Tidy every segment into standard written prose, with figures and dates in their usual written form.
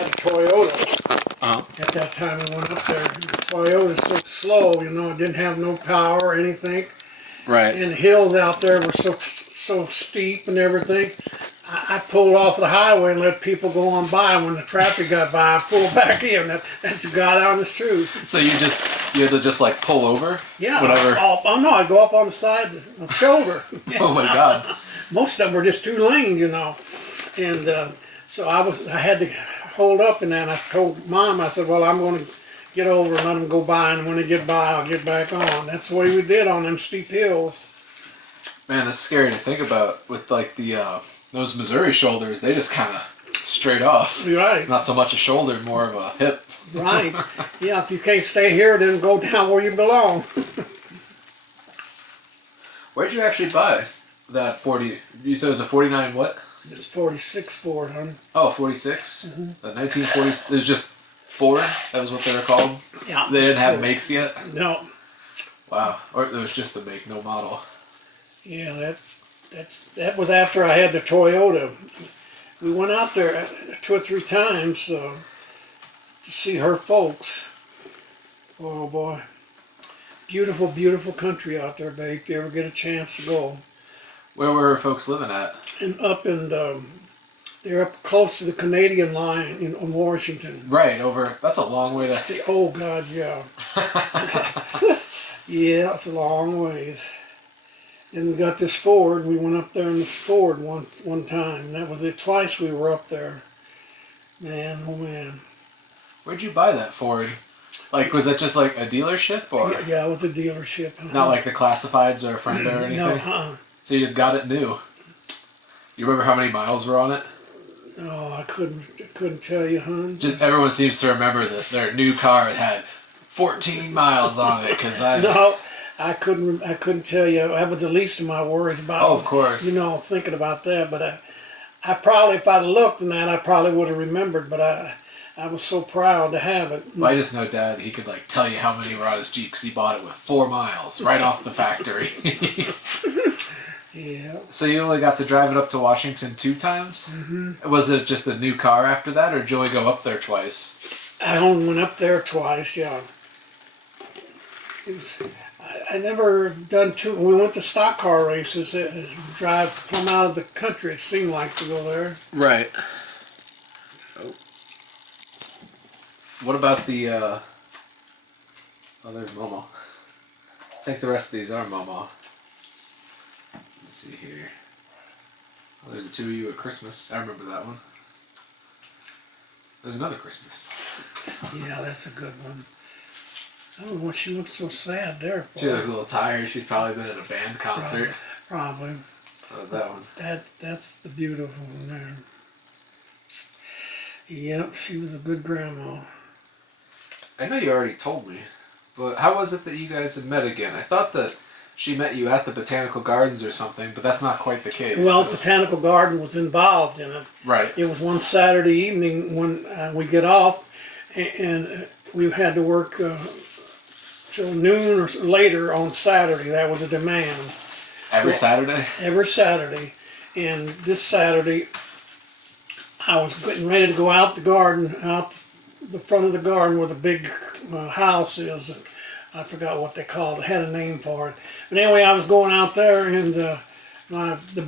had a Toyota. Uh-huh. At that time we went up there. The Toyota's so slow, you know, it didn't have no power or anything. Right. And the hills out there were so steep and everything. I pulled off the highway and let people go on by. And when the traffic got by, I pulled back in. That's the God honest truth. So you had to just like pull over? Yeah. Whatever. Oh no, I'd go off on the side of the shoulder. Oh my God. Most of them were just 2 lanes, you know. And so I had to hold up in that. And I told Mom, I said, well, I'm going to get over and let them go by. And when they get by, I'll get back on. That's the way we did on them steep hills. Man, that's scary to think about with like the those Missouri shoulders. They just kind of straight off. Right. Not so much a shoulder, more of a hip. Right. Yeah, if you can't stay here, then go down where you belong. Where'd you actually buy that 40? You said it was a 49 what? It's 46 Ford, honey. Oh, 46? Mm-hmm. The 1940s. It was just Ford? That was what they were called? Yeah. They didn't have makes yet? No. Wow. Or it was just the make, no model. Yeah, that was after I had the Toyota. We went out there 2 or 3 times to see her folks. Oh boy. Beautiful, beautiful country out there, babe, if you ever get a chance to go. Where were folks living at? And they're up close to the Canadian line in Washington. Right, over. That's a long way to. Oh God, yeah. Yeah, it's a long ways. Then we got this Ford. We went up there in this Ford one time. And that was it. Twice we were up there. Man, oh man. Where'd you buy that Ford? Like, was that just like a dealership or? Yeah, it was a dealership. Not like the classifieds or a friend or anything? No, So you just got it new. You remember how many miles were on it? No, I couldn't tell you, hon. Just everyone seems to remember that their new car had 14 miles on it because I. No, I couldn't tell you. That was the least of my worries about. Oh, of course. You know, thinking about that, but I probably, if I'd looked in that, I probably would have remembered. But I was so proud to have it. Well, I just know Dad. He could like tell you how many were on his Jeep because he bought it with 4 miles right off the factory. Yeah. So you only got to drive it up to Washington 2 times? Mm-hmm. Was it just a new car after that, or did you only go up there twice? I only went up there twice. Yeah. It was. I never done 2. We went to stock car races. Drive plumb out of the country. It seemed like to go there. Right. Oh. What about the? Oh, there's Momo. I think the rest of these are Momo. Let's see here. Oh, there's the 2 of you at Christmas. I remember that one. There's another Christmas. Yeah, that's a good one. I don't know what she looks so sad there for. She looks a little tired. She's probably been at a band concert. Probably. Oh, that one. That's the beautiful one there. Yep, she was a good grandma. I know you already told me, but how was it that you guys had met again? I thought that she met you at the Botanical Gardens or something, but that's not quite the case. Well, Botanical Garden was involved in it. Right. It was one Saturday evening when we get off, and we had to work till noon or later on Saturday. That was a demand. Every Saturday? Every Saturday. And this Saturday, I was getting ready to go out the garden, out the front of the garden where the big house is. I forgot what they called it. It had a name for it. But anyway, I was going out there, and the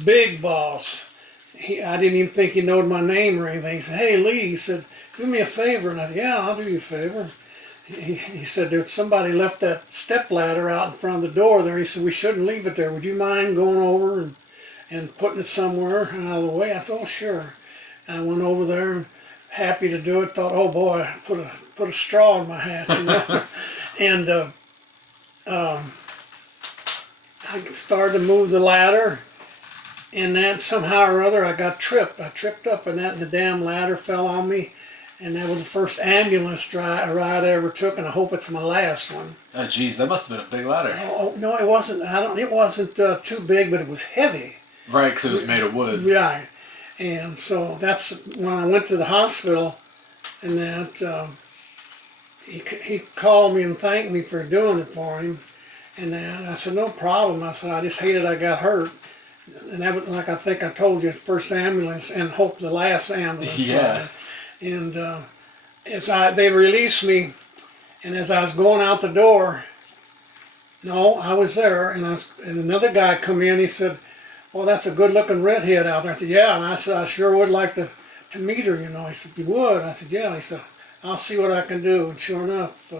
big boss, I didn't even think he knowed my name or anything. He said, "Hey, Lee," he said, "do me a favor." And I said, "Yeah, I'll do you a favor." He said, somebody left that step ladder out in front of the door there. He said, "We shouldn't leave it there. Would you mind going over and putting it somewhere out of the way?" I said, "Oh, sure." I went over there, happy to do it. Thought, "Oh boy, I put a straw in my hat," you know. And I started to move the ladder, and then somehow or other I got tripped. I tripped up, and the damn ladder fell on me. And that was the first ambulance ride I ever took, and I hope it's my last one. Oh, geez, that must have been a big ladder. Oh no, it wasn't. It wasn't too big, but it was heavy. Right, because it was made of wood. Right, and so that's when I went to the hospital, and that he called me and thanked me for doing it for him, and then I said, "No problem." I said, "I just hated I got hurt." And that was, like I think I told you, first ambulance and hope the last ambulance. Yeah. Ride. And they released me, and as I was going out the door, no, I was there, and another guy come in. He said, "Oh, that's a good-looking redhead out there." I said, "Yeah," and I said, "I sure would like to meet her." He said, "You would?" I said, "Yeah." He said, "I'll see what I can do." And sure enough,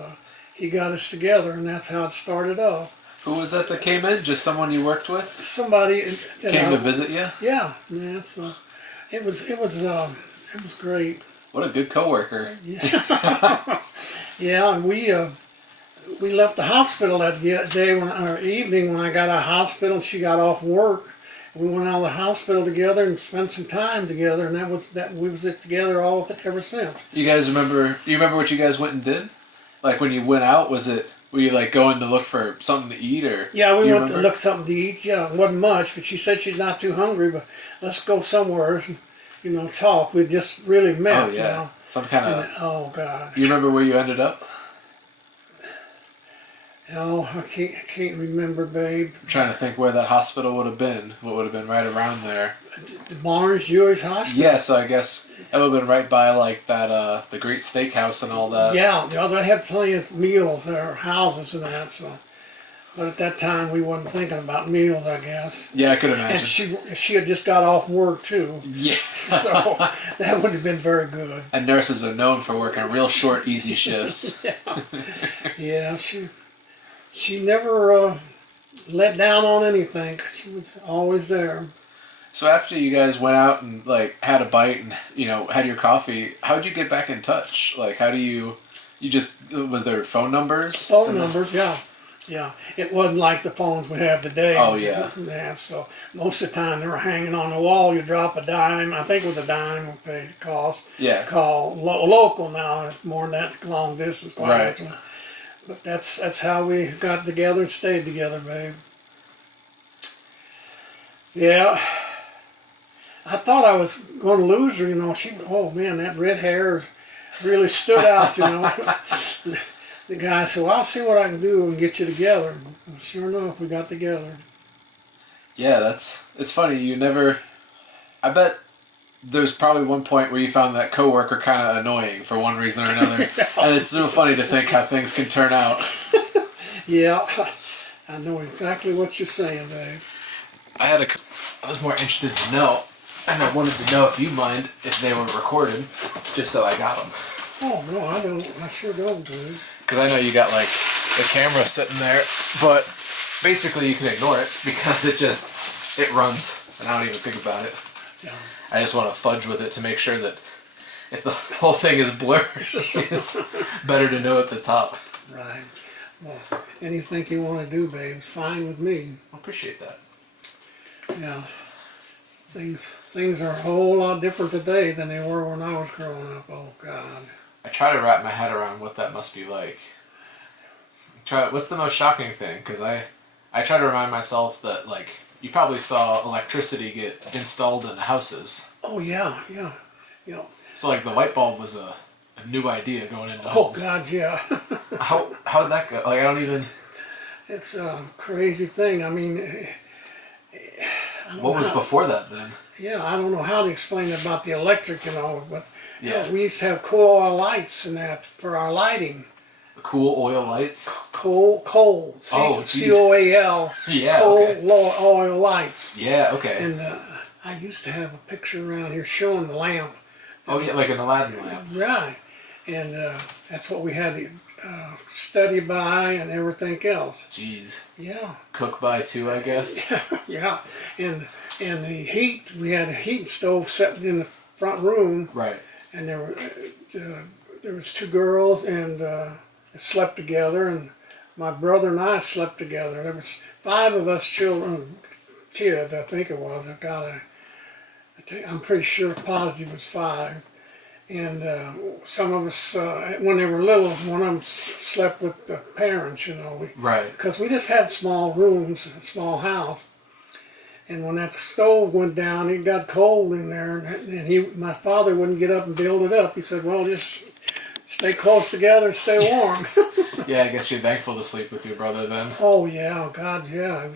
he got us together, and that's how it started off. Who was that came in? Just someone you worked with? Somebody Came to visit you? Yeah, man. So it was great. What a good coworker. Yeah, yeah. And we left the hospital that day or evening when I got out of hospital. And she got off work. We went out of the hospital together and spent some time together, and we was together ever since. You guys remember? You remember what you guys went and did? Like when you went out, were you like going to look for something to eat or? Yeah, we went to look something to eat. Yeah, it wasn't much, but she said she's not too hungry. But let's go somewhere, talk. We just really met. Oh yeah, some kind of. Oh God. You remember where you ended up? No, I can't remember, babe. I'm trying to think where that hospital would have been. What would have been right around there? The Barnes Jewish Hospital. Yeah, so I guess that would have been right by like that the Great Steakhouse and all that. Yeah, they had plenty of meals there, houses and that. So, but at that time we wasn't thinking about meals, I guess. Yeah, I could imagine. And she had just got off work too. Yeah. So that would have been very good. And nurses are known for working real short, easy shifts. Yeah. Yeah, she never let down on anything. She was always there. So after you guys went out and like had a bite and had your coffee, how'd you get back in touch? Like how do you just was there phone numbers? Phone numbers, yeah. Yeah. It wasn't like the phones we have today. Oh yeah. Yeah, so most of the time they were hanging on the wall. You drop a dime. I think it was a dime we paid the cost. Yeah. Call local now. It's more than that long distance. Right. But that's how we got together and stayed together, babe. Yeah. I thought I was going to lose her, oh man, that red hair really stood out, The guy said, well, I'll see what I can do and get you together. And sure enough, we got together. Yeah, it's funny. I bet there's probably one point where you found that coworker kind of annoying for one reason or another. And it's so funny to think how things can turn out. Yeah, I know exactly what you're saying, babe. I was more interested to know, and I wanted to know if you mind if they were recorded, just so I got them. Oh, no, I don't. I sure don't, dude. Because I know you got, like, the camera sitting there, but basically you can ignore it because it runs, and I don't even think about it. Yeah. I just want to fudge with it to make sure that if the whole thing is blurry, it's better to know at the top. Right. Well, anything you want to do, babe, it's fine with me. I appreciate that. Yeah. Things are a whole lot different today than they were when I was growing up. Oh, God. I try to wrap my head around what that must be like. What's the most shocking thing? Because I try to remind myself that, like, you probably saw electricity get installed in houses. Oh, yeah. So, like, the light bulb was a new idea going into Oh, homes. God, yeah. How did that go? Like, I don't even... It's a crazy thing. I mean... What was before that, then? Yeah, I don't know how to explain it about the electric and all, but Yeah. we used to have coal oil lights and that for our lighting. The cool oil lights? Coal. Oh, geez. C-O-A-L. Yeah, coal okay. oil lights. Yeah, okay. And I used to have a picture around here showing the lamp. Oh, yeah, like an Aladdin lamp. Right. And that's what we had to study by and everything else. Jeez. Yeah. Cook by, too, I guess? Yeah. And the heat, we had a heat stove set in the front room. Right. And there was two girls and slept together, and my brother and I slept together. There was 5 of us kids, I think it was. I'm pretty sure positive it was 5. And some of us, when they were little, one of them slept with the parents, Right. because we just had small rooms, a small house. And when that stove went down, it got cold in there, and my father wouldn't get up and build it up. He said, well, just stay close together and stay warm. Yeah, I guess you're thankful to sleep with your brother then. Oh, yeah, God, yeah.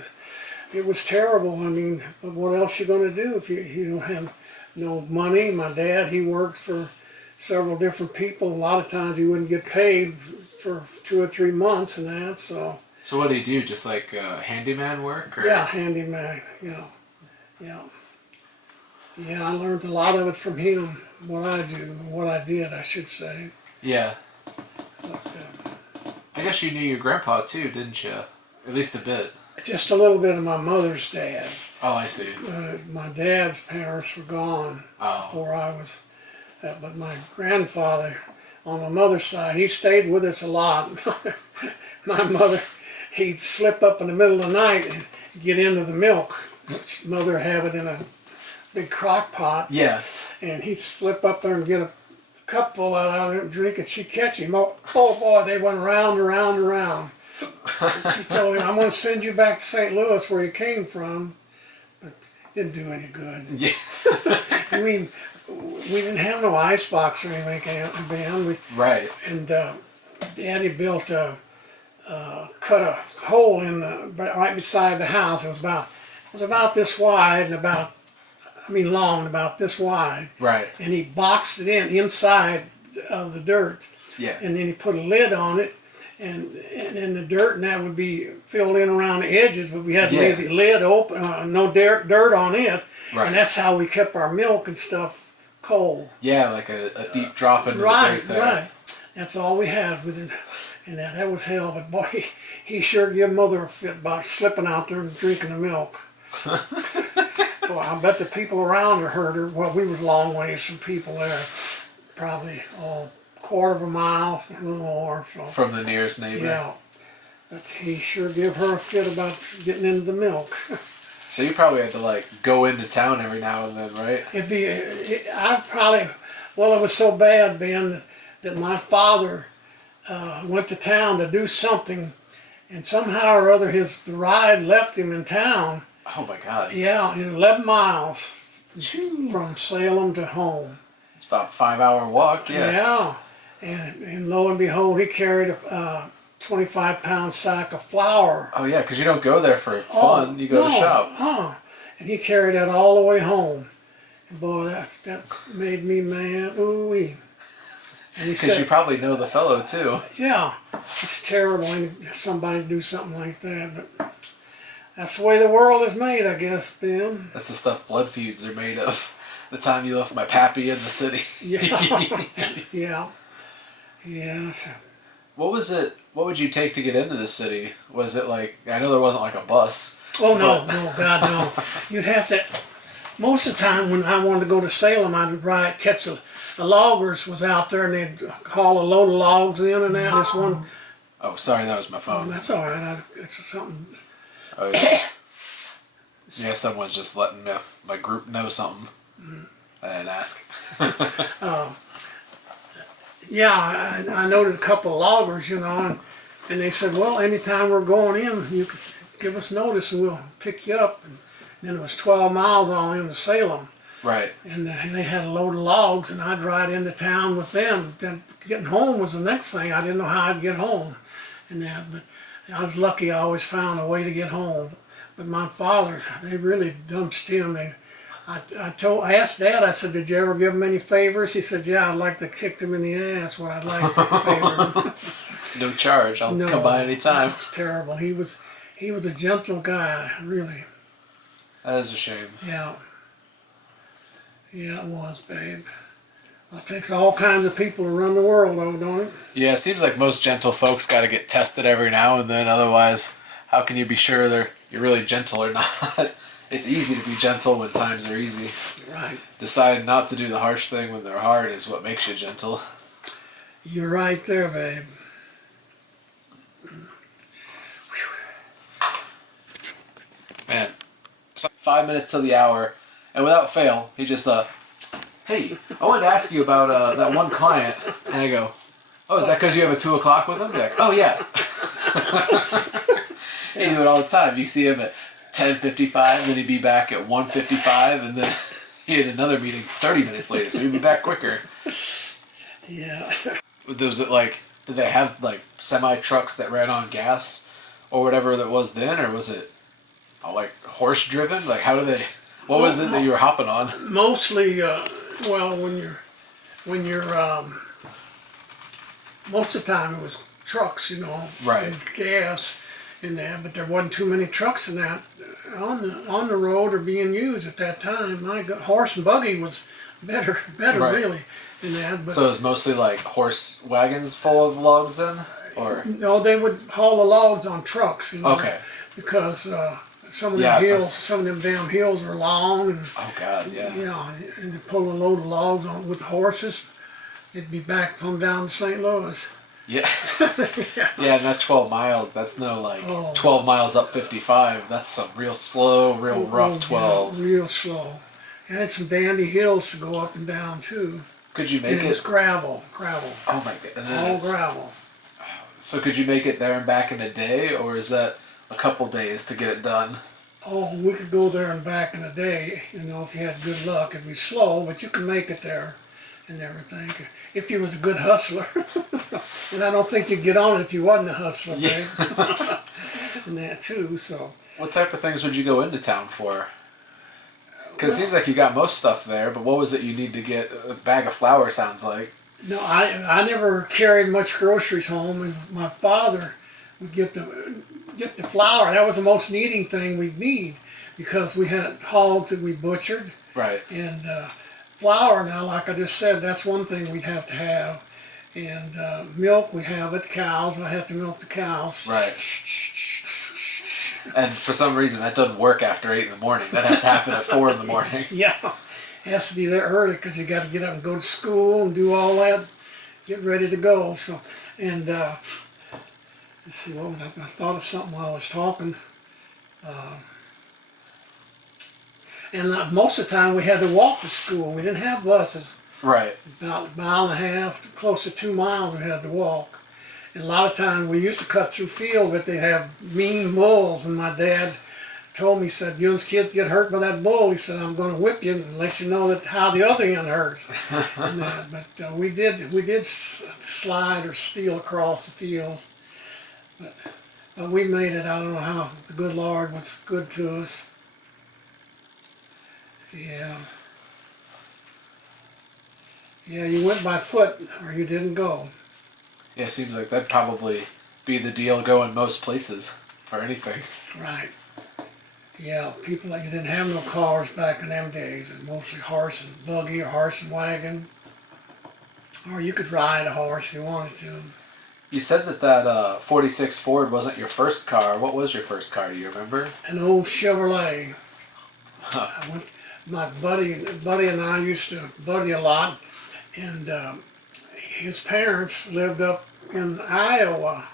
It was terrible. I mean, but what else you going to do if you don't have no money? My dad, he worked for several different people. A lot of times he wouldn't get paid for 2 or 3 months and that. So So what do you do? Just like handyman work? Or? yeah, handyman. Yeah, yeah, yeah. I learned a lot of it from him. What I did, I should say. Yeah. But, I guess you knew your grandpa too, didn't you? At least a bit. just a little bit of my mother's dad. Oh, I see. My dad's parents were gone Oh. before I was, but my grandfather on my mother's side, he stayed with us a lot. My mother, he'd slip up in the middle of the night and get into the milk, which mother have it in a big crock pot, Yeah. and he'd slip up there and get a cupful out of it and drink it. She'd catch him. Oh boy, they went round and round and round. And she told him, I'm going to send you back to St. Louis where you came from. But it didn't do any good. Yeah. I mean, we didn't have no icebox or anything, Ben. Right. And Daddy built cut a hole in right beside the house. It was about this wide and long and about this wide. Right. And he boxed it inside of the dirt. Yeah. And then he put a lid on it. And then the dirt and that would be filled in around the edges, but we had to leave the lid open, no dirt on it. Right. And that's how we kept our milk and stuff cold. Yeah, like a deep drop into the Right, dirt there. right. That's all we had with it. And that was hell, but boy, he sure gave mother a fit about slipping out there and drinking the milk. Well, I bet the people around her heard her. Well, we was a long ways from people there, probably quarter of a mile, a little more. So From the nearest neighbor. yeah, but he sure gave her a fit about getting into the milk. So you probably had to like go into town every now and then, right? It was so bad, Ben, that my father went to town to do something, and somehow or other the ride left him in town. Oh my God. Yeah, in 11 miles from Salem to home. It's about a 5-hour walk. Yeah. Yeah. And lo and behold, he carried a 25-pound sack of flour. Oh yeah, because you don't go there for fun. You go to shop. And he carried that all the way home. And boy, that made me mad. Ooh-wee. And he Because said, you probably know the fellow too. yeah, it's terrible when somebody do something like that. But that's the way the world is made, I guess, Ben. That's the stuff blood feuds are made of. The time you left my pappy in the city. Yeah. Yeah. Yeah. What was it? What would you take to get into the city? Was it like, I know there wasn't like a bus. Oh, no, God, no. You'd have to, most of the time when I wanted to go to Salem, I'd catch a loggers was out there and they'd haul a load of logs in and that. This one, Oh, sorry, that was my phone. that's all right. It's something. Oh, yeah. Yeah, someone's just letting my group know something. I didn't ask. Yeah, I noted a couple of loggers, and they said, well, anytime we're going in, you can give us notice and we'll pick you up. And then it was 12 miles all into Salem. Right. And they had a load of logs, and I'd ride into town with them. Then getting home was the next thing. I didn't know how I'd get home, and that. But I was lucky. I always found a way to get home. But my father, they really dumped him. I asked Dad. I said, "Did you ever give him any favors?" He said, "Yeah, I'd like to kick him in the ass. What I'd like to favor him." No charge. I'll come by anytime. It's terrible. He was a gentle guy, really. That is a shame. Yeah. Yeah, it was, babe. It takes all kinds of people to run the world, though, don't it? Yeah, it seems like most gentle folks got to get tested every now and then. Otherwise, how can you be sure you're really gentle or not? It's easy to be gentle when times are easy. Right. Deciding not to do the harsh thing when they're hard is what makes you gentle. You're right there, babe. Man, so 5 minutes till the hour, and without fail, he just, hey, I wanted to ask you about that one client. And I go, oh, is that because you have a 2 o'clock with him? You're like, oh, yeah. He do it all the time. You see him at 10:55, then he'd be back at 1:55, and then he had another meeting 30 minutes later, so he'd be back quicker. Yeah. Was it like, did they have like semi-trucks that ran on gas or whatever that was then, or was it like horse-driven? Like, what was it that you were hopping on? Mostly, well, when you're when you're most of the time it was trucks, you know, Right. and gas in that, but there wasn't too many trucks in that on the road or being used at that time. My God, horse and buggy was better Right. really in that. But So it's mostly like horse wagons full of logs then, or no, they would haul the logs on trucks, you know, okay. because some of them Yeah. hills, some of them damn hills are long, and Oh God, yeah. you know, and to pull a load of logs on with the horses, it'd be back from down to St. Louis. Yeah. Yeah. Yeah, and that 12 miles, that's no like Oh. 12 miles up 55. That's some real slow, real rough Oh, 12. yeah, real slow. And it's some dandy hills to go up and down too. Could you And make it's it? gravel. Oh my God. And then All it's, gravel. so could you make it there and back in a day, or is that a couple days to get it done? Oh, we could go there and back in a day, you know, if you had good luck. It'd be slow, but you can make it there and everything. If you was a good hustler. And I don't think you'd get on it if you wasn't a hustler, Yeah. babe. And that too, so. What type of things would you go into town for? Because it seems like you got most stuff there, but what was it you need to get? A bag of flour sounds like. No, I never carried much groceries home, and my father would get the flour. That was the most needing thing we'd need, because we had hogs that we butchered, Right. and flour. Now, like I just said, that's one thing we'd have to have, and milk we have at the cows. I have to milk the cows. Right. And for some reason, that doesn't work after 8 in the morning. That has to happen at 4 in the morning. Yeah, it has to be there early because you got to get up and go to school and do all that, get ready to go. So, and let's see, what was I thought of something while I was talking. And most of the time we had to walk to school. We didn't have buses. Right. About a mile and a half, close to 2 miles we had to walk. And a lot of times we used to cut through fields, but they'd have mean bulls. And my dad told me, he said, "You kids get hurt by that bull." He said, "I'm going to whip you and let you know that how the other end hurts." But we did slide or steal across the fields. But we made it. I don't know how. The good Lord was good to us. Yeah. Yeah, you went by foot or you didn't go. Yeah, it seems like that'd probably be the deal going most places for anything. Right. Yeah, people like you didn't have no cars back in them days. It was mostly horse and buggy or horse and wagon. Or you could ride a horse if you wanted to. You said that 46 Ford wasn't your first car. What was your first car? Do you remember? An old Chevrolet. Huh. My buddy and I used to buddy a lot, and his parents lived up in Iowa,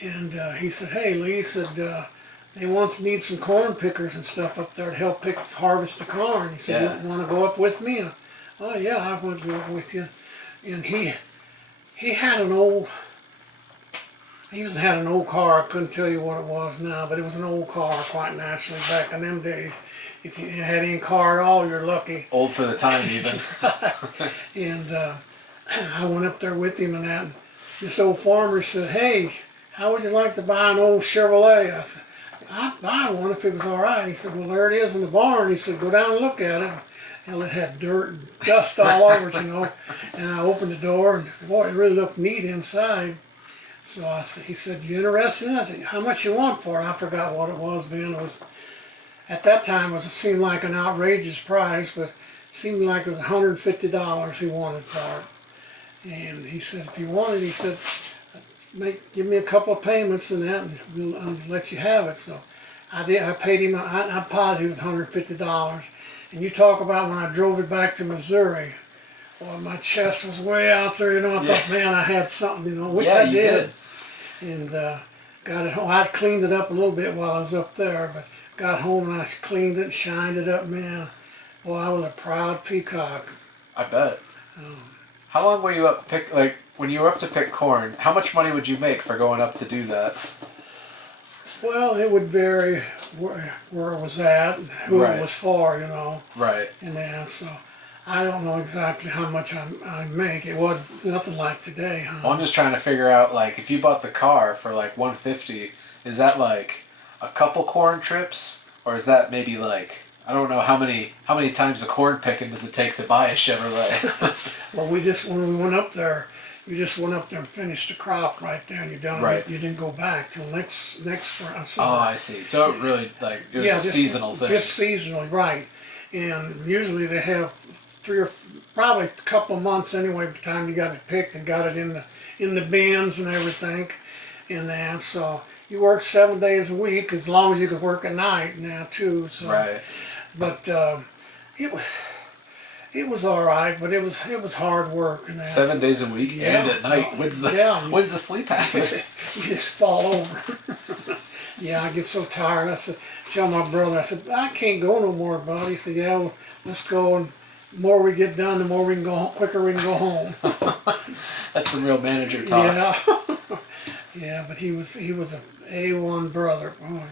and he said, "Hey, Lee," he said, "they need some corn pickers and stuff up there to help harvest the corn." He said, Yeah. "You want to go up with me?" And, "Oh yeah, I want to go up with you." And he had an old. He had an old car. I couldn't tell you what it was now, but it was an old car, quite naturally, back in them days. If you had any car at all, you're lucky. Old for the time, even. And I went up there with him, and that. This old farmer said, "Hey, how would you like to buy an old Chevrolet?" I said, "I'd buy one if it was all right." He said, "Well, there it is in the barn." He said, "Go down and look at it." Hell, it had dirt and dust all over it, you know. And I opened the door, and boy, it really looked neat inside. So he said, "You interested in it?" I said, "How much you want for it?" I forgot what it was, Ben. It was, at that time, it seemed like an outrageous price, but it seemed like it was $150 he wanted for it. And he said, "If you want it," he said, "give me a couple of payments and that, and I'll let you have it." So I did. I paid him. I'm positive it was $150. And you talk about when I drove it back to Missouri. Well, my chest was way out there, you know. I thought, man, I had something, you know, which Yeah, I you did. And got it home. I cleaned it up a little bit while I was up there, but got home and I cleaned it, shined it up, man. Well, I was a proud peacock. I bet. How long were you up when you were up to pick corn, how much money would you make for going up to do that? Well, it would vary where it was at and who Right. it was for, you know. Right. And then, so I don't know exactly how much I make. It was nothing like today, huh? Well, I'm just trying to figure out, like, if you bought the car for like $150, is that like a couple corn trips, or is that maybe like I don't know how many times of corn picking does it take to buy a Chevrolet. Well, when we went up there, you just went up there and finished the crop right there, and you're done. Right. You didn't go back till next summer. Oh, I see. So it really it was a seasonal thing. Just seasonally, right? And usually they have probably a couple of months anyway by the time you got it picked and got it in the bins and everything, and that. So you work 7 days a week as long as you could work at night now too. So. Right. But it was all right, but it was hard work and that. 7 days a week and at night. When's the sleep happen? You just fall over. Yeah, I get so tired. I said, tell my brother, I said, I can't go no more, bud. He said, yeah, well, let's go. And the more we get done, the more we can go home, quicker we can go home. That's some real manager talk. Yeah. Yeah, but he was an A1 brother. Boy,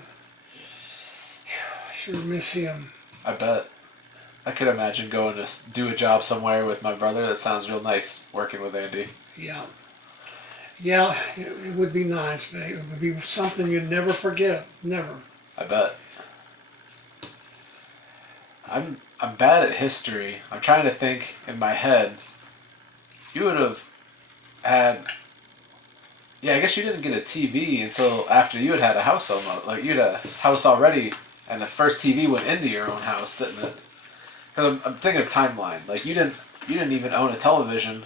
I sure miss him. I bet. I could imagine going to do a job somewhere with my brother. That sounds real nice, working with Andy. Yeah. Yeah, it would be nice, babe. It would be something you'd never forget. Never. I bet. I'm bad at history. I'm trying to think in my head. You would have had... Yeah, I guess you didn't get a TV until after you had a house almost. Like, you had a house already, and the first TV went into your own house, didn't it? Because I'm thinking of timeline. Like, you didn't even own a television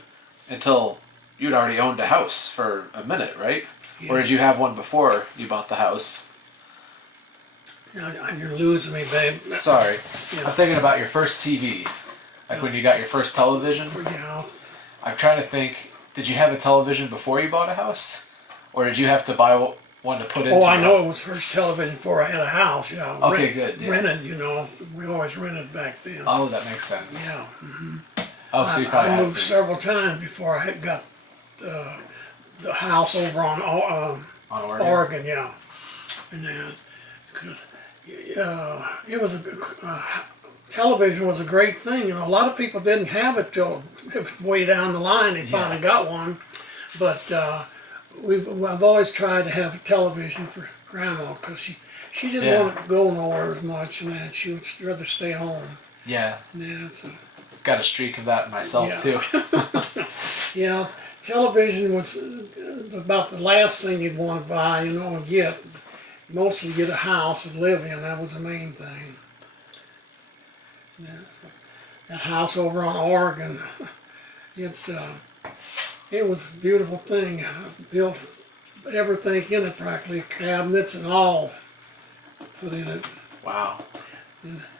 until you'd already owned a house for a minute, right? Yeah. Or did you have one before you bought the house? No, you're losing me, babe. Sorry. Yeah. I'm thinking about your first TV. Like when you got your first television. Yeah. I'm trying to think, did you have a television before you bought a house? Or did you have to buy one to put into I know it was first television before I had a house, yeah. Okay, good. Yeah. Rented, we always rented back then. Oh, that makes sense. Yeah. Mm-hmm. Oh, so you probably I moved several times before I had got the house over on Oregon, yeah. And then, because it was television was a great thing. A lot of people didn't have it till it was way down the line. They finally got one, but I've always tried to have a television for Grandma because she didn't want to go nowhere as much, and that she would rather stay home. Yeah. Yeah. So. Got a streak of that myself too. Yeah, television was about the last thing you'd want to buy, and get. Mostly get a house and live in. That was the main thing. Yeah, so that house over on Oregon, it was a beautiful thing. I built everything in it practically, cabinets and all put in it. Wow.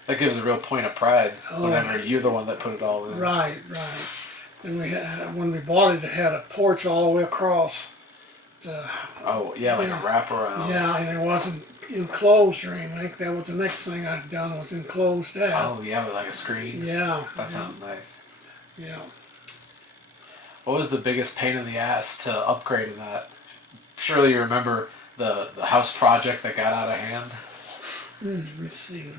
That gives a real point of pride whenever you're the one that put it all in. Right. And when we bought it, it had a porch all the way across. Like a wraparound. Yeah, and it wasn't enclosed or anything. That was the next thing I'd done, was enclosed that. Oh, yeah, with like a screen? Yeah. That sounds nice. Yeah. What was the biggest pain in the ass to upgrading that? Surely you remember the house project that got out of hand? Let's see.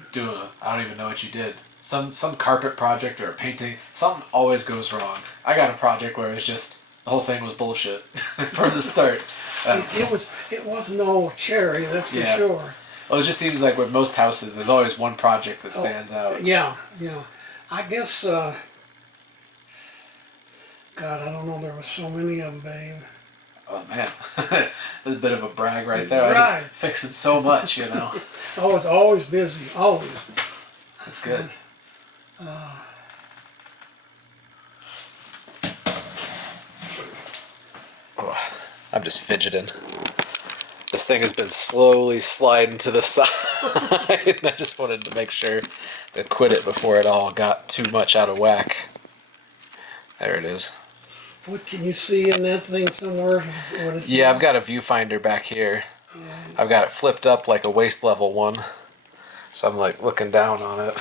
I don't even know what you did. Some carpet project or a painting. Something always goes wrong. I got a project where it's just... The whole thing was bullshit from the start. It was no cherry, that's for sure. Well, it just seems like with most houses, there's always one project that stands out. Yeah. I guess, God, I don't know, there were so many of them, babe. Oh, man. That's a bit of a brag right there. Right. I just fixing so much, I was always busy, always. That's good. I'm just fidgeting. This thing has been slowly sliding to the side. I just wanted to make sure to quit it before it all got too much out of whack. There it is. What can you see in that thing somewhere? Yeah, I've got a viewfinder back here. I've got it flipped up like a waist level one. So I'm like looking down on it.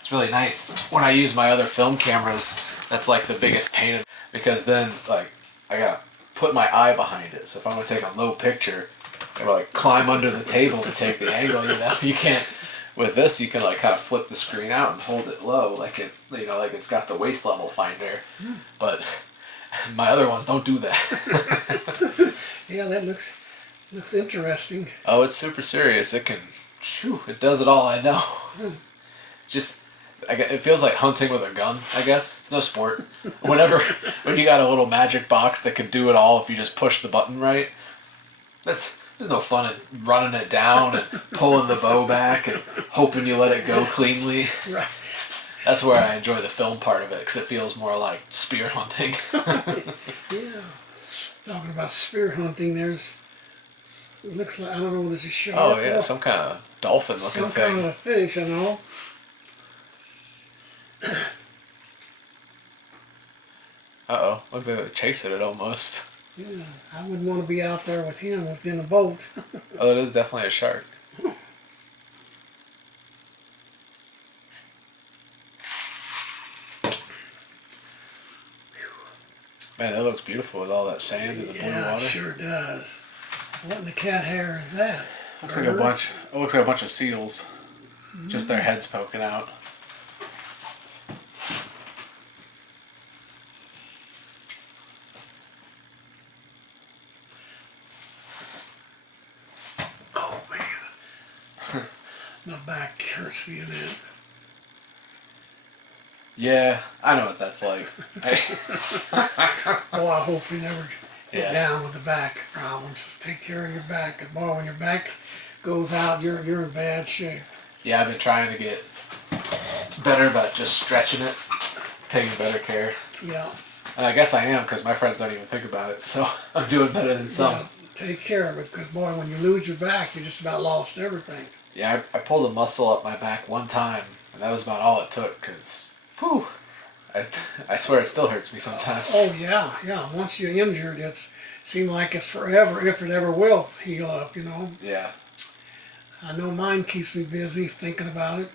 It's really nice. When I use my other film cameras, that's like the biggest pain, because then like I gotta put my eye behind it. So if I'm gonna take a low picture, I gotta like climb under the table to take the angle. You can't. With this, you can like kind of flip the screen out and hold it low, like like it's got the waist level finder. But my other ones don't do that. Yeah, that looks interesting. Oh, it's super serious. It can, it does it all. I know. Just it feels like hunting with a gun. I guess it's no sport. When you got a little magic box that can do it all if you just push the button right. There's no fun in running it down and pulling the bow back and hoping you let it go cleanly. Right. That's where I enjoy the film part of it because it feels more like spear hunting. Yeah. Talking about spear hunting, it looks like, I don't know, there's a shark. Oh yeah, some kind of dolphin looking some thing. kind of a fish, I know. Uh-oh, looks like they're chasing it almost. Yeah, I wouldn't want to be out there with him within a boat. Oh, it is definitely a shark. Man, that looks beautiful with all that sand and the blue Yeah, it water. sure does. What in the cat hair is that? Looks like a bunch. It looks like a bunch of seals. Just their heads poking out. Oh man, my back hurts being in. Yeah, I know what that's like. Oh, I hope you never get Yeah. down with the back problems. Take care of your back. 'Cause boy, when your back goes out, you're in bad shape. Yeah, I've been trying to get better about just stretching it, taking better care. Yeah. And I guess I am because my friends don't even think about it. So I'm doing better than some. Yeah, take care of it, because boy, when you lose your back, you just about lost everything. Yeah, I pulled a muscle up my back one time, and that was about all it took. Cause, whew, I swear it still hurts me sometimes. Oh yeah, yeah. Once you're injured, it seems like it's forever, if it ever will heal up. You know. Yeah. I know mine keeps me busy thinking about it.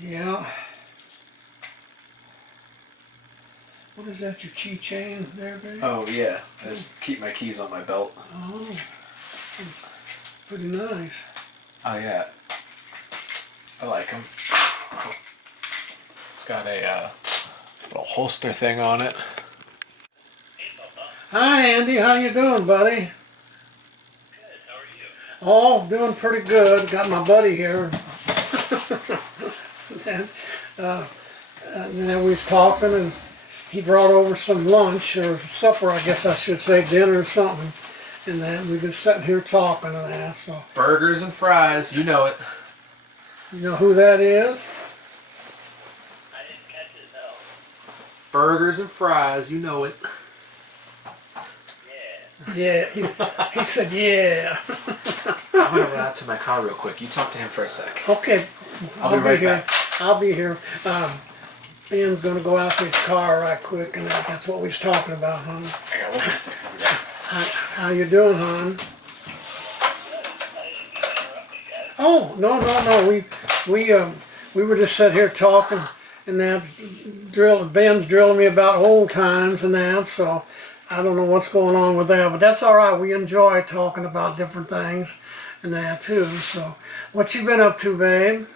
Yeah. What is that? Your keychain there, babe? Oh yeah, I just keep my keys on my belt. Oh, pretty nice. Oh yeah, I like them. It's got a little holster thing on it. Hi, Andy. How you doing, buddy? Good, how are you? Oh, doing pretty good. Got my buddy here. and then we was talking, and he brought over some lunch or supper, I guess I should say, dinner or something. And then we've been sitting here talking and that. So Burgers and fries, you know it. you know who that is? I didn't catch it, no. Burgers and fries, you know it. Yeah. Yeah, he said yeah. I'm gonna run out to my car real quick. You talk to him for a sec. Okay, I'll be right here. back. I'll be here. Ben's gonna go out to his car right quick, and that's what we was talking about, hon. I got one right there. I'll be back. How you doing, hon? Oh, no. We were just sitting here talking, and that Ben's drilling me about old times and that, so I don't know what's going on with that, but that's all right. We enjoy talking about different things and that too. So, what you been up to, babe?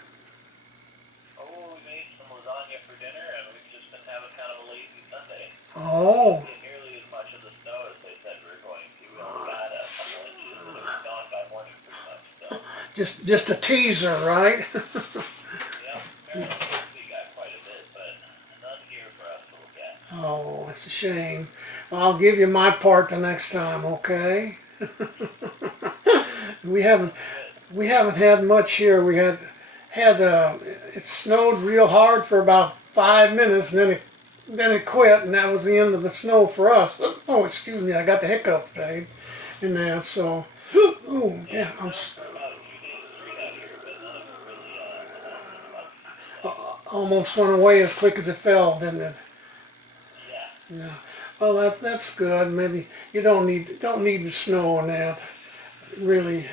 Oh, we made some lasagna for dinner, and we've just been having kind of a lazy Sunday. Oh, Not nearly as much of the snow as they said we were going to. We only got a couple inches, and it's gone by morning pretty much. So, just a teaser, right? yeah, apparently we got quite a bit, but none here for us to look at. Oh, that's a shame. Well, I'll give you my part the next time, okay? we haven't had much here. We had it snowed real hard for about 5 minutes, and then it quit, and that was the end of the snow for us. Oh, excuse me, I got the hiccups, babe, and that. So, oh yeah, almost went away as quick as it fell, didn't it? Yeah. Yeah. Well, that's good. Maybe you don't need the snow on that, really.